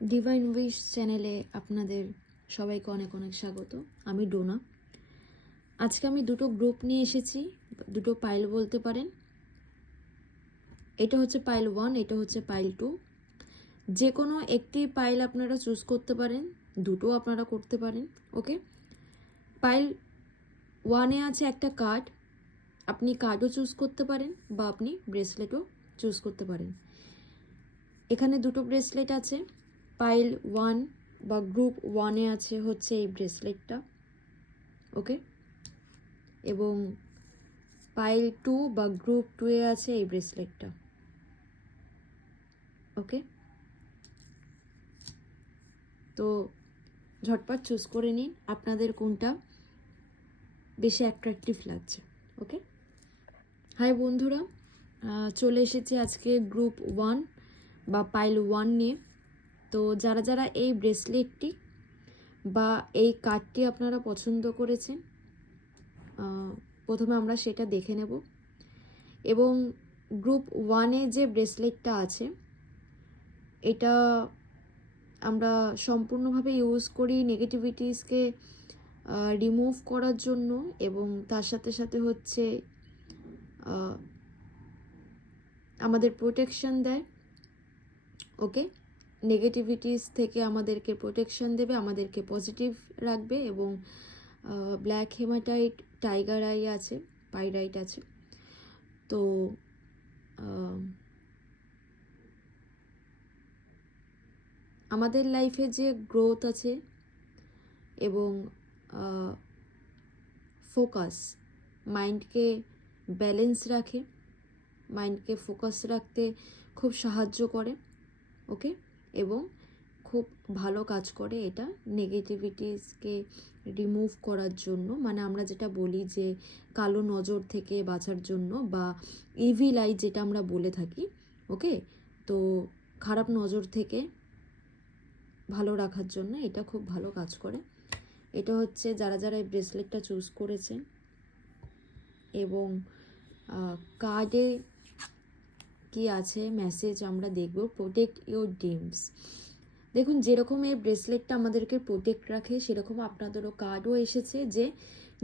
Divine wish চ্যানেলে আপনাদের সবাইকে অনেক অনেক স্বাগত। আমি ডোনা। আজকে আমি দুটো গ্রুপ নিয়ে এসেছি, দুটো পাইল বলতে পারেন। এটা হচ্ছে পাইল 1, এটা হচ্ছে পাইল 2। যে কোনো একটি পাইল আপনারা চুজ করতে পারেন, দুটো আপনারা করতে পারেন। ওকে, পাইল 1-এ আছে একটা কার্ড, আপনি কার্ডও চুজ করতে পারেন বা আপনি ব্রেসলেটও চুজ করতে পারেন। এখানে দুটো ব্রেসলেট আছে। পাইল 1 বা গ্রুপ 1-এ আছে হচ্ছে এই ব্রেসলেটটা। ওকে, এবং পাইল 2 বা গ্রুপ 2-এ আছে এই ব্রেসলেটটা। ওকে, তো ঝটপট চুজ করে নিন আপনাদের কোনটা বেশি অ্যাট্রাকটিভ লাগছে। ওকে, হাই বন্ধুরা, চলে এসেছি আজকে গ্রুপ 1 বা পাইল 1 নিয়ে। তো যারা যারা এই ব্রেসলেটটি বা এই কার্ডটি আপনারা পছন্দ করেছেন, প্রথমে আমরা সেটা দেখে নেব। এবং গ্রুপ 1-এ যে ব্রেসলেটটা আছে এটা আমরা সম্পূর্ণভাবে ইউজ করি নেগেটিভিটিসকে রিমুভ করার জন্য, এবং তার সাথে সাথে হচ্ছে আমাদের প্রোটেকশন দেয়। ওকে, নেগেটিভিটিস থেকে আমাদেরকে প্রোটেকশন দেবে, আমাদেরকে পজিটিভ রাখবে। এবং ব্ল্যাক হেমাটাইট, টাইগার আই আছে, পাইরাইট আছে। তো আমাদের লাইফে যে গ্রোথ আছে এবং ফোকাস, মাইন্ডকে ব্যালেন্স রাখে, মাইন্ডকে ফোকাস রাখতে খুব সাহায্য করে। ওকে, এবং খুব ভালো কাজ করে এটা নেগেটিভিটিসকে রিমুভ করার জন্য। মানে আমরা যেটা বলি যে কালো নজর থেকে বাঁচার জন্য, বা ইভিল আই যেটা আমরা বলে থাকি। ওকে, তো খারাপ নজর থেকে ভালো রাখার জন্য এটা খুব ভালো কাজ করে। এটা হচ্ছে যারা যারা এই ব্রেসলেটটা চুজ করেছে। এবং কার্ডে কি আছে মেসেজ আমরা দেখব, প্রোটেক্ট ইউর ড্রিমস। দেখুন, যেরকম এই ব্রেসলেটটা আমাদেরকে প্রোটেক্ট রাখে, সেরকম আপনাদেরও কার্ডও এসেছে যে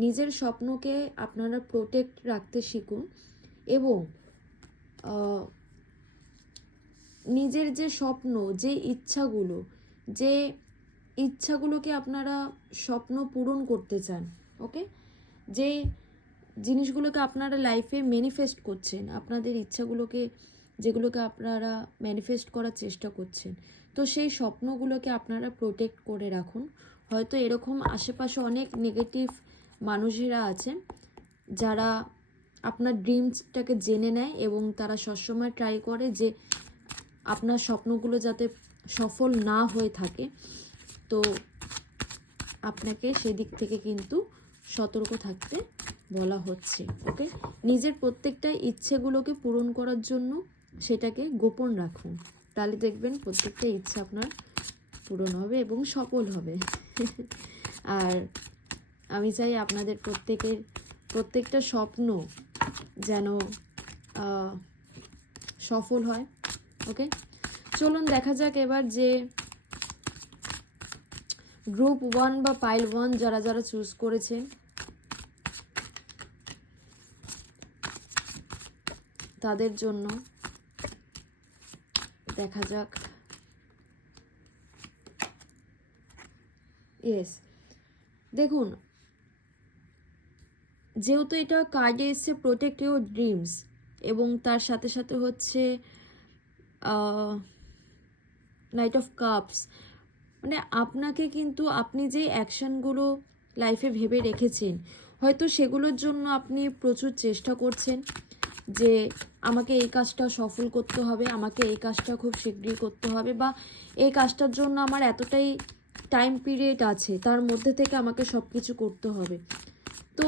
নিজের স্বপ্নকে আপনারা প্রোটেক্ট রাখতে শিখুন। এবং নিজের যে স্বপ্ন, যে ইচ্ছাগুলোকে আপনারা স্বপ্ন পূরণ করতে চান। ওকে, যে জিনিসগুলোকে আপনারা লাইফে ম্যানিফেস্ট করছেন, আপনাদের ইচ্ছাগুলোকে যেগুলোকে আপনারা ম্যানিফেস্ট করার চেষ্টা করছেন, তো সেই স্বপ্নগুলোকে আপনারা প্রোটেক্ট করে রাখুন। হয়তো এরকম আশেপাশে অনেক নেগেটিভ মানুষেরা আছে যারা আপনার ড্রিমসটাকে জেনে নেয় এবং তারা সবসময় ট্রাই করে যে আপনার স্বপ্নগুলো যাতে সফল না হয়ে থাকে। তো আপনাকে সেদিক থেকে কিন্তু সতর্ক থাকতে বলা হচ্ছে। ওকে, নিজের প্রত্যেকটা ইচ্ছেগুলোকে পূরণ করার জন্য সেটাকে গোপন রাখুন, তাহলে দেখবেন প্রত্যেকটা ইচ্ছা আপনার পূরণ হবে এবং সফল হবে। আর আমি চাই আপনাদের প্রত্যেকটা স্বপ্ন যেন সফল হয়। ওকে, চলুন দেখা যাক এবার যে গ্রুপ 1 বা পাইল 1 যারা যারা চুজ করেছেন তাদের জন্য দেখা যাক। ইয়েস, দেখুন, যেহেতু এটা কার্ডে এসছে প্রোটেক্ট ইউর ড্রিমস, এবং তার সাথে সাথে হচ্ছে নাইট অফ কাপস, মানে আপনাকে কিন্তু আপনি যে অ্যাকশানগুলো লাইফে ভেবে রেখেছেন, হয়তো সেগুলোর জন্য আপনি প্রচুর চেষ্টা করছেন যে আমাকে এই কাজটা সফল করতে হবে, আমাকে এই কাজটা খুব শীঘ্রই করতে হবে, বা এই কাজটার জন্য আমার এতটাই টাইম পিরিয়ড আছে, তার মধ্যে থেকে আমাকে সব কিছু করতে হবে। তো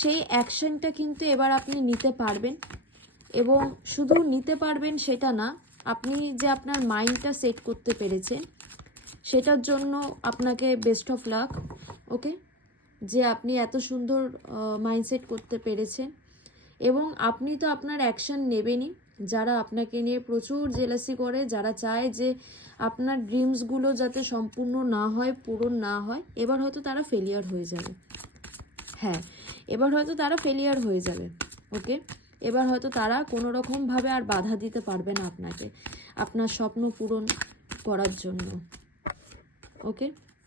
সেই অ্যাকশানটা কিন্তু এবার আপনি নিতে পারবেন। এবং শুধু নিতে পারবেন সেটা না, আপনি যে আপনার মাইন্ডটা সেট করতে পেরেছেন সেটার জন্য আপনাকে বেস্ট অফ লাক। ওকে, যে আপনি এত সুন্দর মাইন্ডসেট করতে পেরেছেন, এবং আপনি তো আপনার অ্যাকশান নেবেনই, যারা আপনাকে নিয়ে প্রচুর জেলাসি করে, যারা চায় যে আপনার ড্রিমসগুলো যাতে সম্পূর্ণ না হয়, পূরণ না হয়, এবার হয়তো তারা ফেলিয়ার হয়ে যাবে। হ্যাঁ, এবার হয়তো তারা ফেলিয়ার হয়ে যাবে। ওকে, এবার হয়তো তারা কোনো রকমভাবে আর বাধা দিতে পারবে না আপনাকে আপনার স্বপ্ন পূরণ করার জন্য। ওকে,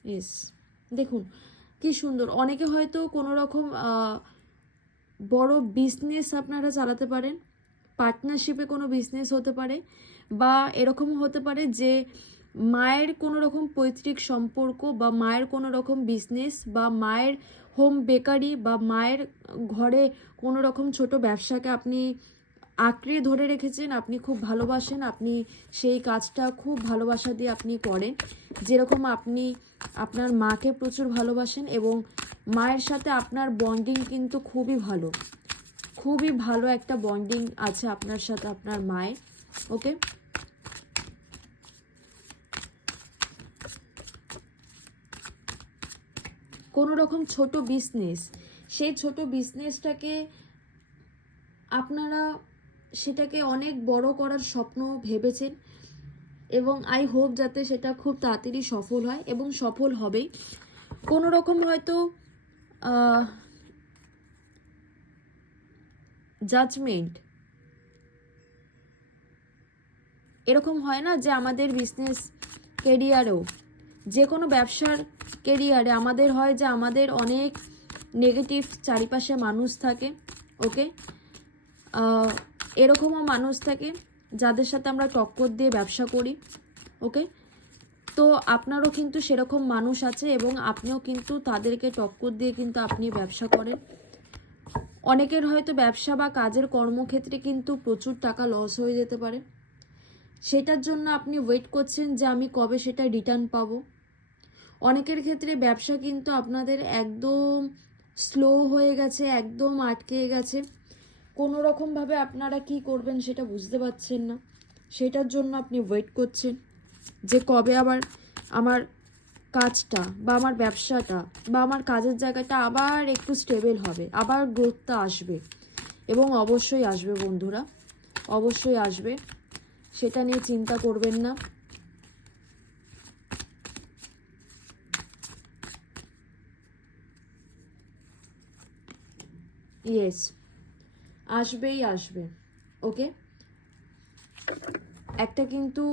ইয়েস, দেখুন কি সুন্দর। অনেকে হয়তো কোনো রকম বড় বিজনেস আপনারা চালাতে পারেন, পার্টনারশিপে কোনো বিজনেস হতে পারে, বা এরকমও হতে পারে যে মায়ের কোনো রকম পৈতৃক সম্পর্ক, বা মায়ের কোনো রকম বিজনেস, বা মায়ের হোম বেকারি, বা মায়ের ঘরে কোনো রকম ছোট ব্যবসাকে আপনি আঁকড়ে ধরে রেখেছেন, আপনি খুব ভালোবাসেন, আপনি সেই কাজটা খুব ভালোবাসা দিয়ে আপনি করেন। যেরকম আপনি আপনার মাকে প্রচুর ভালোবাসেন এবং মায়ের সাথে আপনার বন্ডিং কিন্তু খুবই ভালো, খুবই ভালো একটা বন্ডিং আছে আপনার সাথে আপনার মায়ের। ওকে, কোনো রকম ছোট বিজনেস, সেই ছোট বিজনেসটাকে আপনারা সেটাকে অনেক বড় করার স্বপ্ন ভেবেছেন এবং আই হোপ যাতে সেটা খুব তাড়াতাড়ি সফল হয় এবং সফল হবেই। কোনো রকম হয়তো জাজমেন্ট, এরকম হয় না যে আমাদের বিজনেস কেরিয়ারেও, যে কোনো ব্যবসার কেরিয়ারে আমাদের হয় যে আমাদের অনেক নেগেটিভ চারিপাশে মানুষ থাকে। ওকে, এরকমও মানুষ থাকে যাদের সাথে আমরা টক্কর দিয়ে ব্যবসা করি। ওকে, তো আপনারও কিন্তু সেরকম মানুষ আছে এবং আপনিও কিন্তু তাদেরকে টক্কর দিয়ে কিন্তু আপনি ব্যবসা করেন। অনেকের হয়তো ব্যবসা বা কাজের কর্মক্ষেত্রে কিন্তু প্রচুর টাকা লস হয়ে যেতে পারে, সেটার জন্য আপনি ওয়েট করছেন যে আমি কবে সেটা রিটার্ন পাবো। অনেকের ক্ষেত্রে ব্যবসা কিন্তু আপনাদের একদম স্লো হয়ে গেছে, একদম আটকে গেছে, কোনো রকমভাবে আপনারা কি করবেন সেটা বুঝতে পারছেন না, সেটার জন্য আপনি ওয়েট করছেন যে কবে আবার আমার কাজটা বা আমার ব্যবসাটা বা আমার কাজের জায়গাটা আবার একটু স্টেবল হবে, আবার গ্রোথটা আসবে। এবং অবশ্যই আসবে বন্ধুরা, অবশ্যই আসবে, সেটা নিয়ে চিন্তা করবেন না। ইয়েস, আসবেই আসবে। ওকে, একটা কিন্তু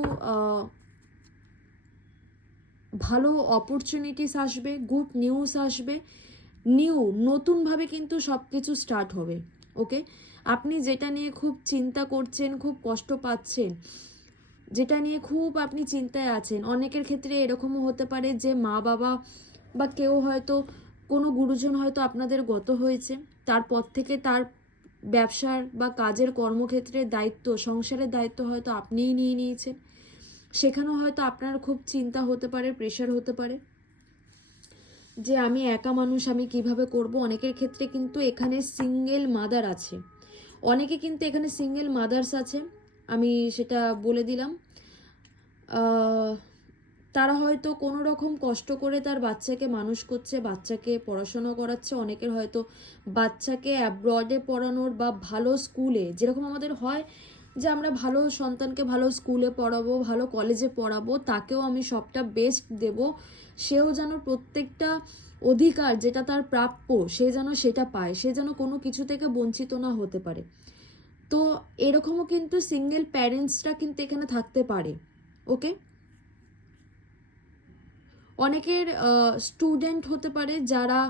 ভালো অপরচুনিটিস আসবে, গুড নিউজ আসবে, নতুনভাবে কিন্তু সব কিছু স্টার্ট হবে। ওকে, আপনি যেটা নিয়ে খুব চিন্তা করছেন, খুব কষ্ট পাচ্ছেন, যেটা নিয়ে খুব আপনি চিন্তায় আছেন, অনেকের ক্ষেত্রে এরকমও হতে পারে যে মা বাবা বা কেউ হয়তো কোনো গুরুজন হয়তো আপনাদের গত হয়েছে, তারপর থেকে তার ব্যবসার বা কাজের কর্মক্ষেত্রের দায়িত্ব, সংসারের দায়িত্ব হয়তো আপনিই নিয়ে নিয়েছেন। সেখানেও হয়তো আপনার খুব চিন্তা হতে পারে, প্রেশার হতে পারে যে আমি একা মানুষ, আমি কিভাবে করব। অনেকের ক্ষেত্রে কিন্তু এখানে সিঙ্গেল মাদার আছে, অনেকে কিন্তু এখানে সিঙ্গেল মাদার্স আছে, আমি সেটা বলে দিলাম। তারা হয়তো কোনো রকম কষ্ট করে তার বাচ্চাকে মানুষ করছে, বাচ্চাকে পড়াশোনা করাচ্ছে। অনেকের হয়তো বাচ্চাকে অ্যাব্রডে পড়ানোর বা ভালো স্কুলে, যেরকম আমাদের হয় যে আমরা ভালো সন্তানকে ভালো স্কুলে পড়াবো, ভালো কলেজে পড়াবো, তাকেও আমি সবটা বেস্ট দেব, সেও যেন প্রত্যেকটা অধিকার যেটা তার প্রাপ্য সে যেন সেটা পায়, সে যেন কোনো কিছু থেকে বঞ্চিত না হতে পারে। তো এরকমও কিন্তু সিঙ্গেল প্যারেন্টসরা কিন্তু এখানে থাকতে পারে। ওকে, অনেকের স্টুডেন্ট হতে পারে যারা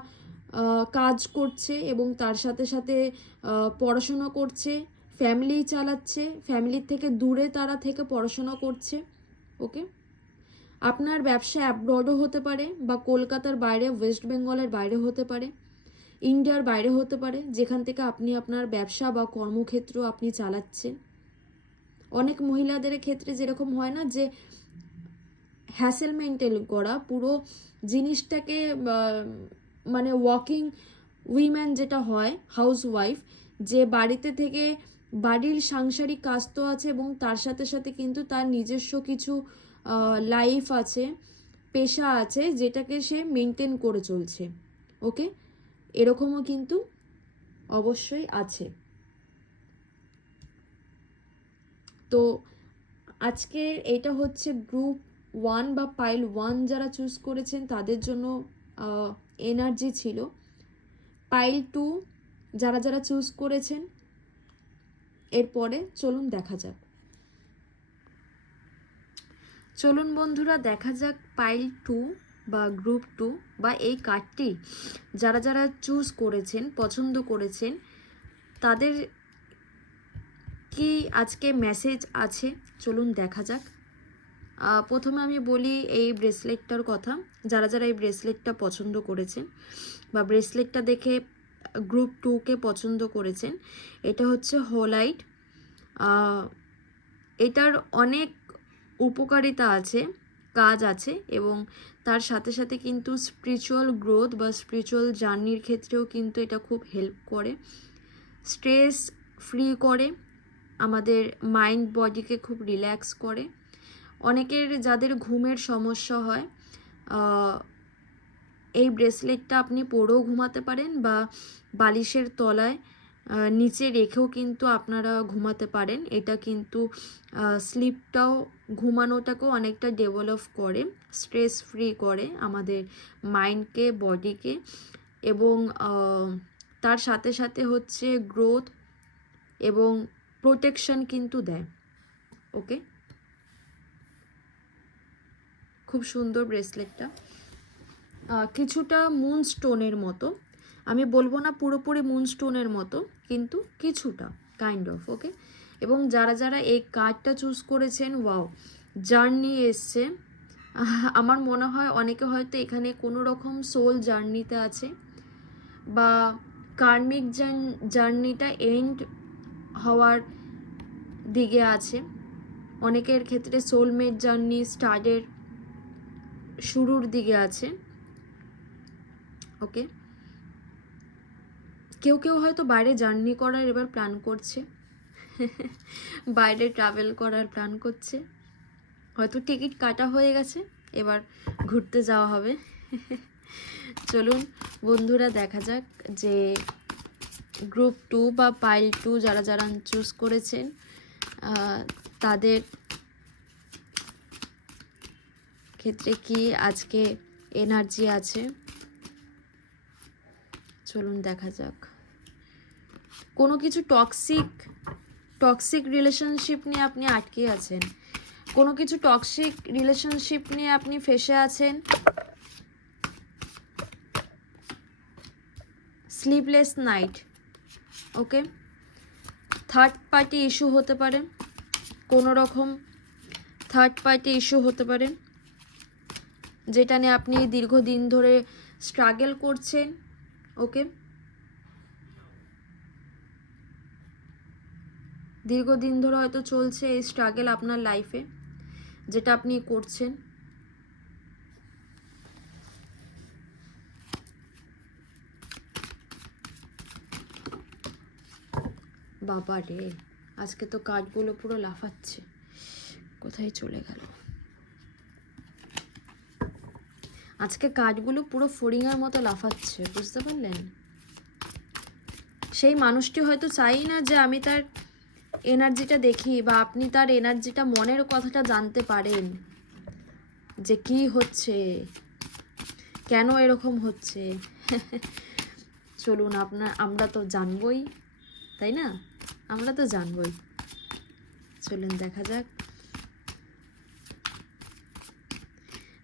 কাজ করছে এবং তার সাথে সাথে পড়াশোনা করছে, ফ্যামিলি চালাচ্ছে, ফ্যামিলির থেকে দূরে তারা থেকে পড়াশোনা করছে। ওকে, আপনার ব্যবসা অ্যাব্রডও হতে পারে বা কলকাতার বাইরে, ওয়েস্ট বেঙ্গলের বাইরে হতে পারে, ইন্ডিয়ার বাইরে হতে পারে, যেখান থেকে আপনি আপনার ব্যবসা বা কর্মক্ষেত্র আপনি চালাচ্ছেন। অনেক মহিলাদের ক্ষেত্রে যেরকম হয় না যে হ্যাসেল মেনটেন করা পুরো জিনিসটাকে, মানে ওয়ার্কিং উইম্যান যেটা হয়, হাউস ওয়াইফ, যে বাড়িতে থেকে বাড়ির সাংসারিক কাজ তো আছে এবং তার সাথে সাথে কিন্তু তার নিজস্ব কিছু লাইফ আছে, পেশা আছে, যেটাকে সে মেনটেন করে চলছে। ওকে, এরকমও কিন্তু অবশ্যই আছে। তো আজকে এটা হচ্ছে গ্রুপ 1 বা পাইল 1 যারা চুজ করেছেন তাদের জন্য এনার্জি ছিল। পাইল 2 যারা যারা চুজ করেছেন, এরপরে চলুন দেখা যাক। চলুন বন্ধুরা দেখা যাক পাইল 2 বা গ্রুপ 2 বা এই কার্ডটি যারা যারা চুজ করেছেন, পছন্দ করেছেন, তাদের কি আজকে মেসেজ আছে চলুন দেখা যাক। প্রথমে আমি বলি এই ব্রেসলেটটার কথা। যারা যারা এই ব্রেসলেটটা পছন্দ করেছেন বা ব্রেসলেটটা দেখে গ্রুপ 2কে পছন্দ করেছেন, এটা হচ্ছে হোলাইট। এটার অনেক উপকারিতা আছে, কাজ আছে, এবং তার সাথে সাথে কিন্তু স্পিরিচুয়াল গ্রোথ বা স্পিরিচুয়াল জার্নির ক্ষেত্রেও কিন্তু এটা খুব হেল্প করে। স্ট্রেস ফ্রি করে, আমাদের মাইন্ড বডিকে খুব রিল্যাক্স করে। অনেকের যাদের ঘুমের সমস্যা হয়, এই ব্রেসলেটটা আপনি পরেও ঘুমাতে পারেন বা বালিশের তলায় নিচে রেখেও কিন্তু আপনারা ঘুমাতে পারেন। এটা কিন্তু স্লিপটাও, ঘুমানোটাকেও অনেকটা ডেভেলপ করে, স্ট্রেস ফ্রি করে আমাদের মাইন্ডকে, বডিকে, এবং তার সাথে সাথে হচ্ছে গ্রোথ এবং প্রোটেকশন কিন্তু দেয়। ওকে, খুব সুন্দর ব্রেসলেটটা, কিছুটা মুন স্টোনের মতো, আমি বলবো না পুরোপুরি মুন স্টোনের মতো, কিন্তু কিছুটা কাইন্ড অফ। ওকে, এবং যারা যারা এই কার্ডটা চুজ করেছেন, ওয়াও, জার্নি এসছে। আমার মনে হয় অনেকে হয়তো এখানে কোনো রকম সোল জার্নিতে আছে বা কার্মিক জার্নিটা এন্ড হওয়ার দিকে আছে। অনেকের ক্ষেত্রে সোলমেট জার্নি স্টার্টের শুরুর দিকে আছে। ওকে, কেউ কেউ হয়তো বাইরে জার্নি করার এবার প্ল্যান করছে, বাইরে ট্রাভেল করার প্ল্যান করছে, হয়তো টিকিট কাটা হয়ে গেছে, এবার ঘুরতে যাওয়া হবে। চলুন বন্ধুরা দেখা যাক যে গ্রুপ 2 বা পাইল 2 যারা যারা চুজ করেছেন তাদের ক্ষেত্রে কি আজকে এনার্জি আছে। চলুন দেখা যাক। কোনো কিছু টক্সিক রিলেশনশিপ নিয়ে আপনি আটকে আছেন, কোনো কিছু টক্সিক রিলেশনশিপ নিয়ে আপনি ফেসে আছেন, স্লিপলেস নাইট। ওকে, থার্ড পার্টি ইস্যু হতে পারে, কোনো রকম থার্ড পার্টি ইস্যু হতে পারে যেটা নিয়ে আপনি দীর্ঘদিন ধরে স্ট্রাগল করছেন। ওকে, দীর্ঘদিন ধরে হয়তো চলছে এই স্ট্রাগল আপনার লাইফে, যেটা আপনি করছেন। বাবা রে, আজকে তো কার্ডগুলো পুরো লাফাচ্ছে, কোথায় চলে গেল? আজকে কার্ডগুলো পুরো ফড়িংয়ের মতো লাফাচ্ছে, বুঝতে পারলেন? সেই মানুষটি হয়তো চাই না যে আমি তার এনার্জিটা দেখি বা আপনি তার এনার্জিটা, মনের কথাটা জানতে পারেন যে কি হচ্ছে, কেন এরকম হচ্ছে। চলুন, আমরা তো জানবই, তাই না? আমরা তো জানবই। চলুন দেখা যাক।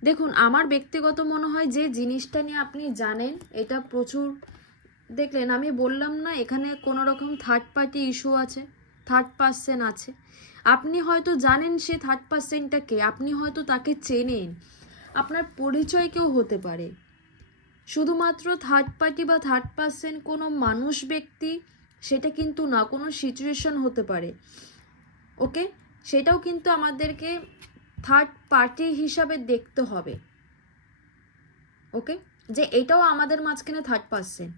দেখুন, আমার ব্যক্তিগত মনে হয় যে জিনিসটা নিয়ে আপনি জানেন, এটা প্রচুর, দেখলেন আমি বললাম না এখানে কোনো রকম থার্ড পার্টি ইস্যু আছে, থার্ড পার্সন আছে। আপনি হয়তো জানেন সে থার্ড পার্সনটা কে, আপনি হয়তো তাকে চেনেন, আপনার পরিচয় কেউ হতে পারে। শুধুমাত্র থার্ড পার্টি বা থার্ড পার্সন কোনো মানুষ, ব্যক্তি, সেটা কিন্তু না, কোনো সিচুয়েশন হতে পারে। ওকে, সেটাও কিন্তু আমাদেরকে থার্ড পার্টি হিসাবে দেখতে হবে। ওকে, যে এটাও আমাদের মাঝখানে থার্ড পার্সন,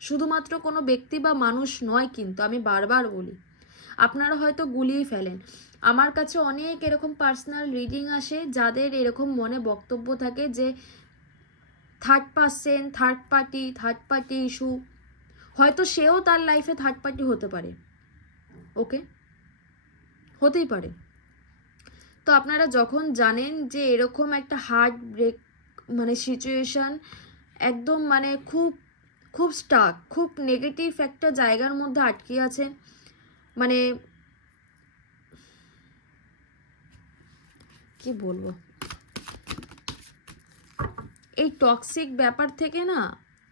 শুধুমাত্র কোনো ব্যক্তি বা মানুষ নয়। কিন্তু আমি বারবার বলি, আপনারা হয়তো গুলিয়ে ফেলেন। আমার কাছে অনেক এরকম পার্সোনাল রিডিং আসে যাদের এরকম মনে বক্তব্য থাকে যে third person, third party issue, হয়তো সেও তার লাইফে থার্ড পার্টি হতে পারে। ওকে, হতেই পারে। তো আপনারা যখন জানেন যে এরকম একটা হার্ট ব্রেক মানে সিচুয়েশান, একদম মানে খুব খুব স্টাক, খুব নেগেটিভ একটা জায়গার মধ্যে আটকে আছেন, মানে কি বলবো, এই টক্সিক ব্যাপার থেকে না,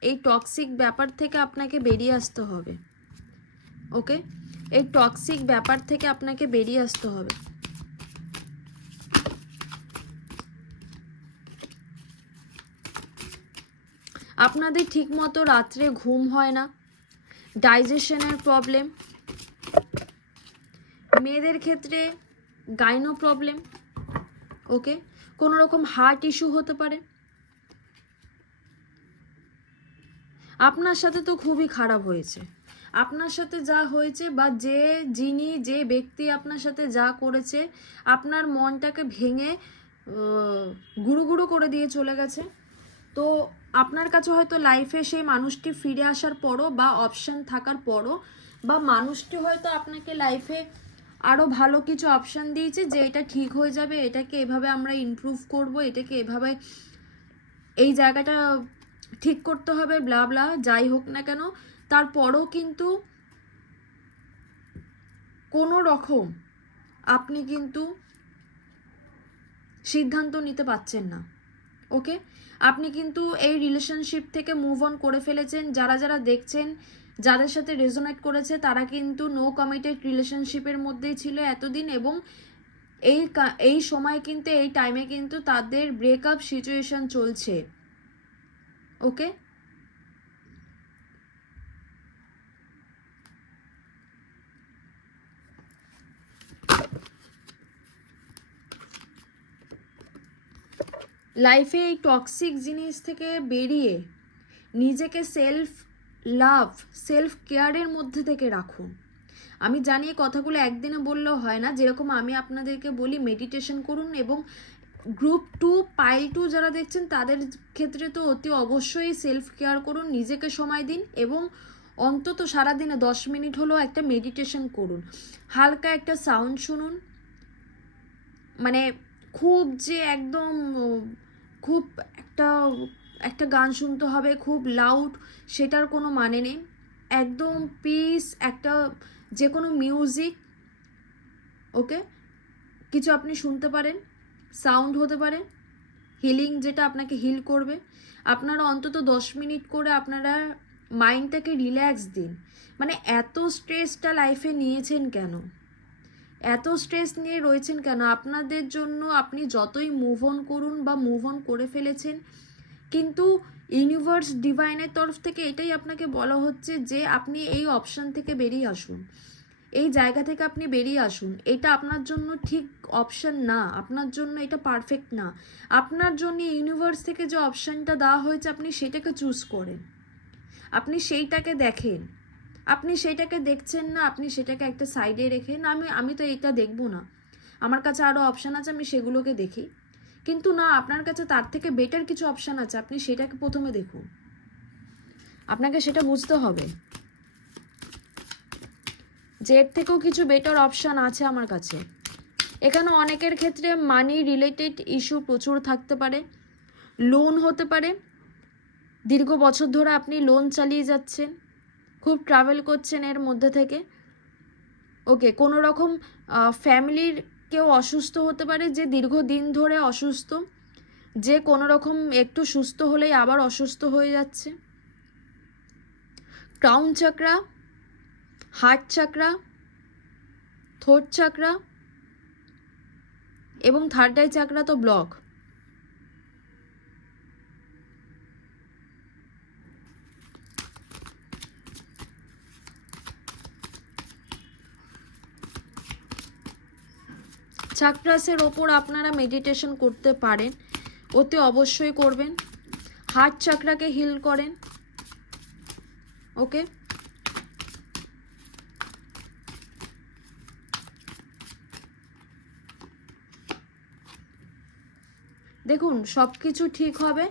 এই টক্সিক ব্যাপার থেকে আপনাকে বেরিয়ে আসতে হবে। ওকে, এই টক্সিক ব্যাপার থেকে আপনাকে বেরিয়ে আসতে হবে। আপনাদের ঠিকমতো রাত্রে ঘুম হয় না, ডাইজেশনের প্রবলেম, মেয়েদের ক্ষেত্রে গাইনো প্রবলেম, ওকে, কোনো রকম হার্ট ইস্যু হতে পারে। আপনার সাথে তো খুবই খারাপ হয়েছে, আপনার সাথে যা হয়েছে বা যে ব্যক্তি আপনার সাথে যা করেছে, আপনার মনটাকে ভেঙে গুঁড়ো গুঁড়ো করে দিয়ে চলে গেছে। তো আপনার কাছে হয়তো লাইফে সেই মানুষটি ফিরে আসার পরও বা অপশান থাকার পরও, বা মানুষটি হয়তো আপনাকে লাইফে আরও ভালো কিছু অপশান দিয়েছে যে এটা ঠিক হয়ে যাবে, এটাকে এভাবে আমরা ইমপ্রুভ করব, এটাকে এভাবে এই জায়গাটা ঠিক করতে হবে, ব্লা ব্লা যাই হোক না কেন, তারপরও কিন্তু কোনো রকম আপনি কিন্তু সিদ্ধান্ত নিতে পারছেন না। ওকে, আপনি কিন্তু এই রিলেশনশিপ থেকে মুভ অন করে ফেলেছেন। যারা যারা দেখছেন, যাদের সাথে রেজোনেট করেছে, তারা কিন্তু নো কমিটেড রিলেশনশিপের মধ্যেই ছিল এতদিন, এবং এই সময় কিন্তু এই টাইমে কিন্তু তাদের ব্রেকআপ সিচুয়েশন চলছে। ওকে, লাইফে এই টক্সিক জিনিস থেকে বেরিয়ে নিজেকে সেলফ লাভ, সেলফ কেয়ারের মধ্যে থেকে রাখুন। আমি জানি এই কথাগুলো একদিনে বললেও হয় না, যেরকম আমি আপনাদেরকে বলি মেডিটেশন করুন, এবং গ্রুপ 2 পাইল 2 যারা দেখছেন তাদের ক্ষেত্রে তো অতি অবশ্যই সেলফ কেয়ার করুন, নিজেকে সময় দিন, এবং অন্তত সারাদিনে 10 মিনিট হলেও একটা মেডিটেশন করুন, হালকা একটা সাউন্ড শুনুন। মানে খুব যে একদম খুব একটা একটা গান শুনতে হবে খুব লাউড, সেটার কোনো মানে নেই। একদম পিস একটা যে কোনো মিউজিক, ওকে, কিছু আপনি শুনতে পারেন, সাউন্ড হতে পারে, হিলিং যেটা আপনাকে হিল করবে। আপনারা অন্তত 10 মিনিট করে আপনারা মাইন্ডটাকে রিল্যাক্স দিন। মানে এত স্ট্রেসটা লাইফে নিয়েছেন কেন, এত স্ট্রেস নিয়ে রয়েছেন কেন? আপনাদের জন্য আপনি যতই মুভ অন করুন বা মুভ অন করে ফেলেছেন, কিন্তু ইউনিভার্স ডিভাইনের তরফ থেকে এটাই আপনাকে বলা হচ্ছে যে আপনি এই অপশান থেকে বেরিয়ে আসুন, এই জায়গা থেকে আপনি বেরিয়ে আসুন। এটা আপনার জন্য ঠিক অপশান না, আপনার জন্য এটা পারফেক্ট না। আপনার জন্য ইউনিভার্স থেকে যে অপশানটা দেওয়া হয়েছে আপনি সেটাকে চুজ করেন, আপনি সেইটাকে দেখেন। আপনি সেটাকে দেখছেন না, আপনি সেটাকে একটা সাইডে রেখে না, আমি তো এটা দেখবো না, আমার কাছে আরও অপশান আছে, আমি সেগুলোকে দেখি। কিন্তু না, আপনার কাছে তার থেকে বেটার কিছু অপশান আছে, আপনি সেটাকে প্রথমে দেখুন। আপনাকে সেটা বুঝতে হবে যে এর থেকেও কিছু বেটার অপশান আছে আমার কাছে। এখানে অনেকের ক্ষেত্রে মানি রিলেটেড ইস্যু প্রচুর থাকতে পারে, লোন হতে পারে, দীর্ঘ বছর ধরে আপনি লোন চালিয়ে যাচ্ছেন, খুব ট্রাভেল করছেন এর মধ্যে থেকে। ওকে, কোনো রকম ফ্যামিলির কেউ অসুস্থ হতে পারে, যে দীর্ঘদিন ধরে অসুস্থ, যে কোনো রকম একটু সুস্থ হলেই আবার অসুস্থ হয়ে যাচ্ছে। ক্রাউন চাকরা, হার্ট চাকরা, থ্রোট চাকরা এবং থার্ড আই চাকরা তো ব্লক। চাকরাসের ওপর আপনারা মেডিটেশন করতে পারেন, ওতে অবশ্যই করবেন। হার্ট চাকরাকে হিল করেন। ওকে, দেখুন সব কিছু ঠিক হবে।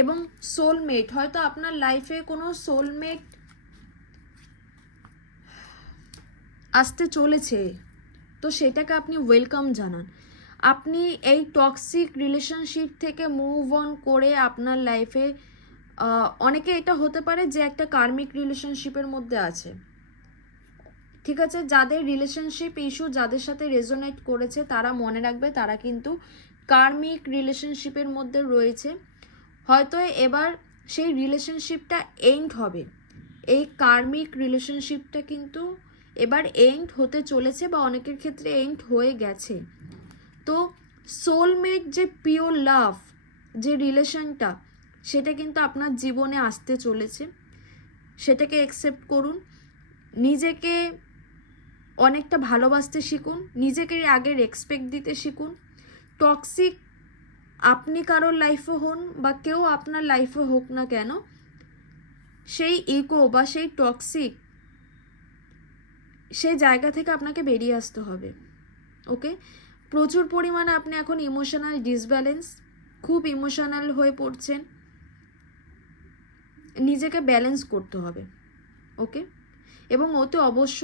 এবং সোলমেট, হয়তো আপনার লাইফে কোনো সোলমেট আসতে চলেছে, তো সেটাকে আপনি ওয়েলকাম জানান। আপনি এই টক্সিক রিলেশনশিপ থেকে মুভ অন করে আপনার লাইফে অনেকে এটা হতে পারে যে একটা কার্মিক রিলেশনশিপের মধ্যে আছে, ঠিক আছে? যাদের রিলেশনশিপ ইস্যু যাদের সাথে রেজোনেট করেছে তারা মনে রাখবে তারা কিন্তু কার্মিক রিলেশনশিপের মধ্যে রয়েছে। হয়তো এবার সেই রিলেশনশিপটা এন্ড হবে, এই কার্মিক রিলেশনশিপটা কিন্তু এবার এন্ড হতে চলেছে বা অনেকের ক্ষেত্রে এন্ড হয়ে গেছে। তো সোলমেট যে পিওর লাভ যে রিলেশনটা সেটা কিন্তু আপনার জীবনে আসতে চলেছে, সেটাকে অ্যাকসেপ্ট করুন। নিজেকে অনেকটা ভালোবাসতে শিখুন, নিজেকে আগে রেসপেক্ট দিতে শিখুন। টক্সিক আপনি কারোর লাইফে হন বা কেউ আপনার লাইফে হোক না কেন, সেই ইগো বা সেই টক্সিক সেই জায়গা থেকে আপনাকে বেরিয়ে আসতে হবে। ওকে, প্রচুর পরিমাণে আপনি এখন ইমোশনাল ডিসব্যালেন্স, খুব ইমোশনাল হয়ে পড়ছেন, নিজেকে ব্যালেন্স করতে হবে। ওকে, এবং ওতে অবশ্য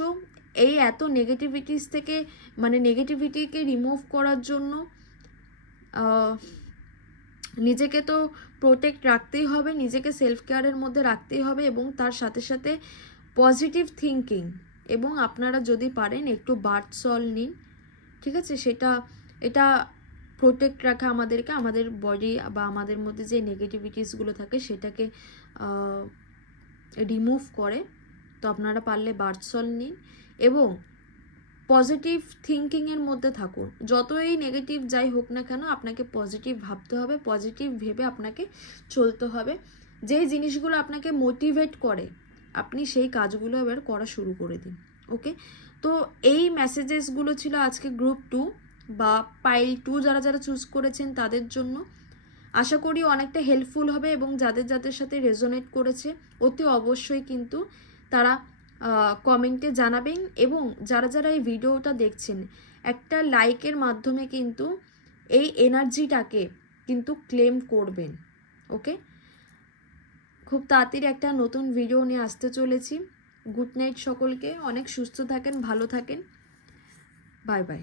এই এত নেগেটিভিটিস থেকে মানে নেগেটিভিটিকে রিমুভ করার জন্য নিজেকে তো প্রোটেক্ট রাখতেই হবে, নিজেকে সেলফ কেয়ারের মধ্যে রাখতেই হবে এবং তার সাথে সাথে পজিটিভ থিঙ্কিং, এবং আপনারা যদি পারেন একটু বার্থ সল নিন, ঠিক আছে? এটা প্রোটেক্ট রাখা আমাদেরকে, আমাদের বডি বা আমাদের মধ্যে যে নেগেটিভিটিসগুলো থাকে সেটাকে রিমুভ করে। তো আপনারা পারলে বার্থ সল নিন এবং পজিটিভ থিঙ্কিংয়ের মধ্যে থাকুন। যতই নেগেটিভ যাই হোক না কেন আপনাকে পজিটিভ ভাবতে হবে, পজিটিভ ভেবে আপনাকে চলতে হবে। যেই জিনিসগুলো আপনাকে মোটিভেট করে আপনি সেই কাজগুলো এবার করা শুরু করে দিন। ওকে, তো এই মেসেজেসগুলো ছিল আজকে গ্রুপ 2 বা পাইল 2 যারা যারা চুজ করেছেন তাদের জন্য। আশা করি অনেকটা হেল্পফুল হবে এবং যাদের যাদের সাথে রেজোনেট করেছে অতি অবশ্যই কিন্তু তারা কমেন্টে জানাবেন, এবং যারা যারা এই ভিডিওটা দেখছেন একটা লাইকের মাধ্যমে কিন্তু এই এনার্জিটাকে কিন্তু ক্লেম করবেন। ওকে, খুব তাড়াতাড়ি একটা নতুন ভিডিও নিয়ে আসতে চলেছি। গুড নাইট সকলকে, অনেক সুস্থ থাকেন, ভালো থাকেন, বাই বাই।